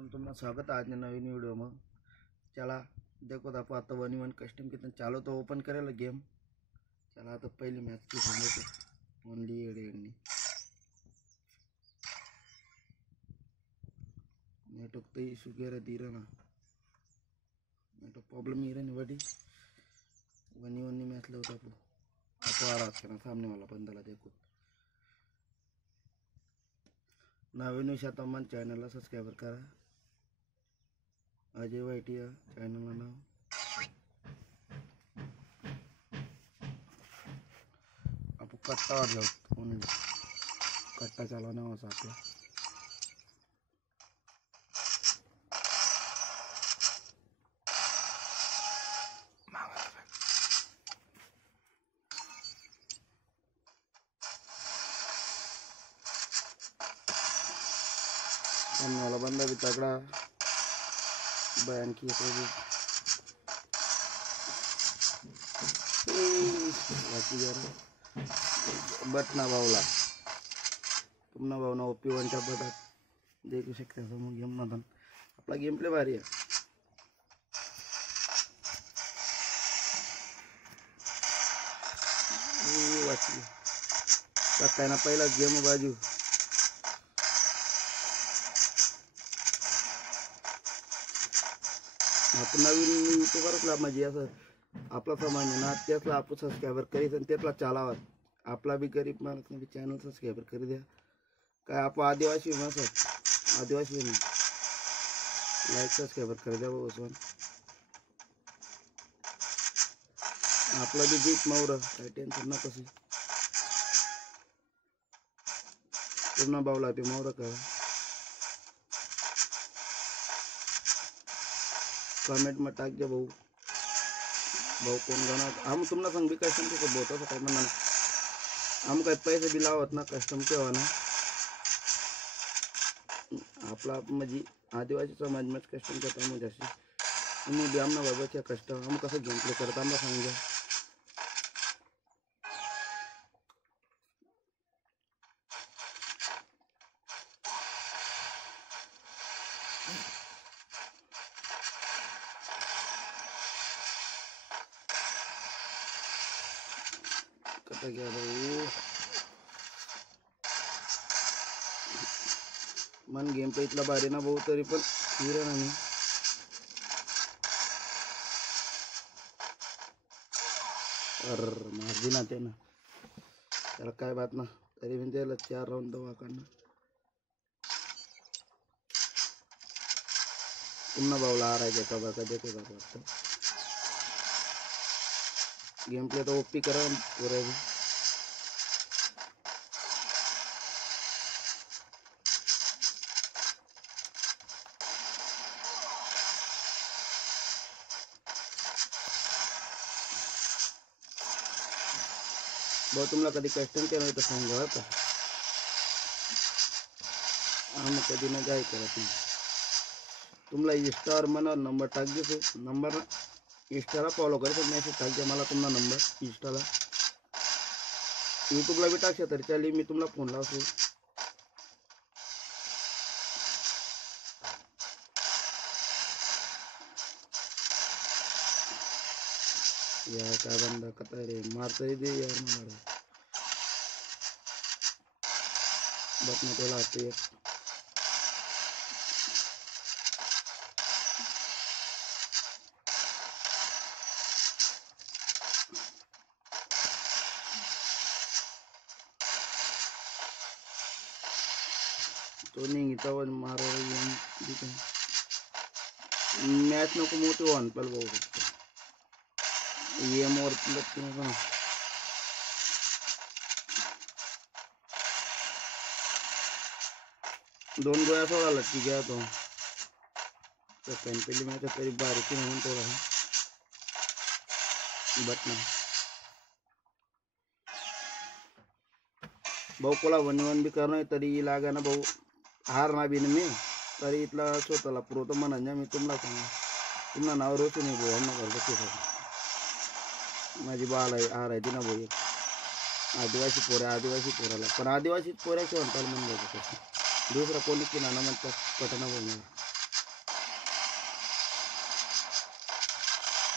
तुम्हाला स्वागत है आज नवीन वीडियो में। चला देखो आप आता 1v1 कस्टम कितना चालो तो ओपन करेला गेम। चला तो पहली मैच की तो ओनली एडनी नेटवर्क तो इशू के रहा धीरे ना नेटवर्क प्रॉब्लम ही रही बड़ी 1v1 मैच लो तो आप आ रहा है ना सामने वाला बंदा देखो नवीन विषयात मन चॅनलला सबस्क्राइबर करा। अजय वाईटिया चॅनलला नाव आप कट्टा और जाओ ओनली कट्टा चलाना हो आपला सामने वाला बंदा भी तगड़ा बयान किया तो बटना भावला तुमना भावना ओपी वन च्या बटात देखू शकता समोर गेम मधून आपला गेम प्ले भारी आहे। वाचली काय ना पहिला गेम बाजू आपण नवीन युट्यूबरला म्हणजे असं आपला सामान्य ना त्यातला आपण सबस्क्राइबर करीत आणि त्यातला चालावा आपला भी गरीब माणूस भी चॅनल सबस्क्राइबर कर द्या काय आप आदिवासी माणूस आदिवासी नाही लाईक सबस्क्राइबर कर द्या बसून आपला भी जीत मावरा काय टेन्शन ना कशी पूर्ण बावला ते मावरा का कमेंट में टाक दे भाऊ भाऊ कोण गाना हम तुमना संग भी कस्टम के बहुत काय म्हणा हम काय पैसे भी लावत ना कस्टम के वाना आपला म्हणजे आदिवासी समाज में कस्टम करता मुझे हम भी आमना बाबा क्या कष्ट हम कसं गेम प्ले करता हम सांगा कटा गया भाऊ मन गेम पे इतला भारी ना भाऊ तरी पण हिरा ना मी और मार दिना ते ना त्याला काय बात ना तरी पण त्याला 4 राउंड दवा करना पुन्हा बावला आ रहा है का बका देखो का गेम प्ले तो ओपी करा पूरा भी बहुत तुमला कधी कस्टम केलं तर सांगा का हम कधी ना काय करत नाही तुमला इंस्टावर मना नंबर टाक दे नंबर इंस्टाला फॉलो कर मेसेज टाक दे मला तुमना नंबर इंस्टाला यूट्यूबला भी टाक तरी चालेल मी तुमला फोन लावतो यार काय बंदा कता रे मारता ही दे यार मारा बटना तो लाते है तो नहीं तवन मारो ठीक है मैच नको मोठी वन पल बघू ये मोर लगती है ना दोन गोया सोडा लटकी गया तो पहली मैच तरी बारीक म्हणून थोड़ा है बट ना भाऊ कोला 1v1 भी करना तरी लागा ना भाऊ हार ना भी मी तरी इतला स्वतःला पुरवतो म्हणा मी तुम्हाला सांगा तुम्हाला नाव रोशन नाही भाऊ हम घर माझी बाल आहे हार आहे ना भाऊ आदिवासी पोराला पण आदिवासी पोऱ्याचे म्हणतात म्हणलं दूसरा कोणी की नाना म्हणतात पटना बोलणार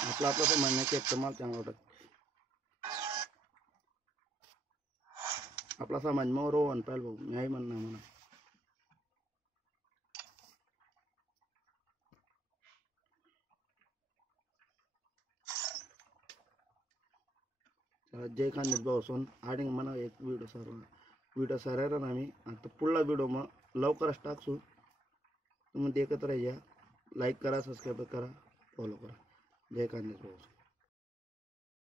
आपला आपला म्हणण्याचे एक मला चांगला वाटत आपला समाज मग रोवण पाहिजे भाऊ मी म्हणणं म्हणा जय खानदेश भाऊ सोन आडिंग म्हणा एक व्हिडिओ सरायला ना आम्ही आता पुढला व्हिडिओ मग लवकरच टाकसू तुम्ही देखत राहा लाईक करा सबस्क्राईब करा फॉलो करा जय खानदेश भाऊ